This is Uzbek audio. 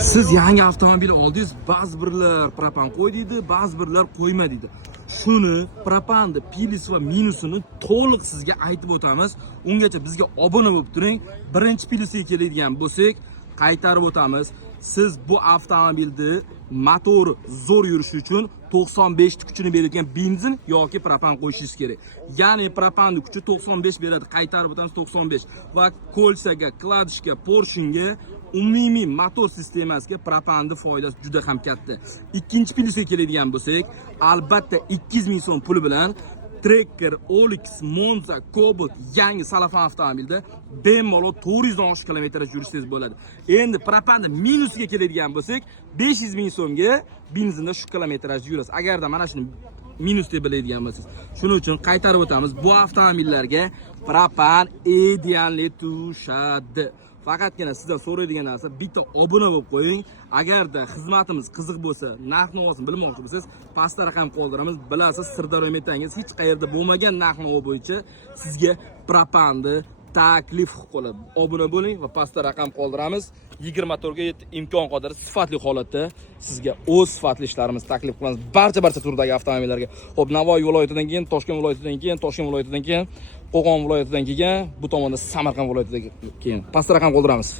Siz yangi avtomobil oldingiz, ba'zi birlar propan qo'y deydi, ba'zi birlar qo'yma deydi. Shuni propanni plyus va minusini to'liq sizga aytib o'tamiz. Ungacha bizga obuna bo'lib turing. Birinchi plyusiga keladigan bo'lsak, qaytarib o'tamiz. Siz bu avtomobilni motori zo'r yurishi uchun 95 ta kuchini beradigan benzin yoki propan qo'shishingiz kerak. Ya'ni propanning kuchi 95 beradi, qaytarib o'tamiz 95 va kolsaga, kladishga, porshunga, umumiy motor sistemasiga propanning foydasi juda ham katta. Ikkinchi plyusga keladigan bo'lsak, albatta 200 ming so'm puli bilan Tracker, Olix, Monza, Cobalt yangi salafan avtomobilda bemalol 400 dan oshiq kilometraj yurishsiz bo'ladi. Endi propanning minusiga keladigan bo'lsak, 500 ming so'mga benzinda shu kilometraj yurasiz. Agarda mana shuni minus deb biladigan bo'lsangiz. Shuning uchun qaytarib o'tamiz. Bu avtomobillarga propan idealli tushadi. Faqatgina sizdan so'raydigan narsa bitta obuna bo'lib qo'ying. Agarda xizmatimiz qiziq bo'lsa, narx-navosini bilmoqchi bo'lsangiz, pastda raqam qoldiramiz. Bilasiz, Sirdaryo metangiz hech qayerda bo'lmagan narx-navo bo'yicha sizga propanni taklif qilib obuna bo'ling va pastda raqam qoldiramiz. 24 ga imkon qadar sifatli holatda sizga o'z sifatli ishlarimiz taklif qilamiz. Barcha turdagi avtomobillarga. Xo'p, Navoiy viloyatidan keyin, Toshkent viloyatidan keyin, Toshkent viloyatidan keyin, Qo'qon viloyatidan keyin, bu tomonda Samarqand viloyatidan keyin pastda raqam qoldiramiz.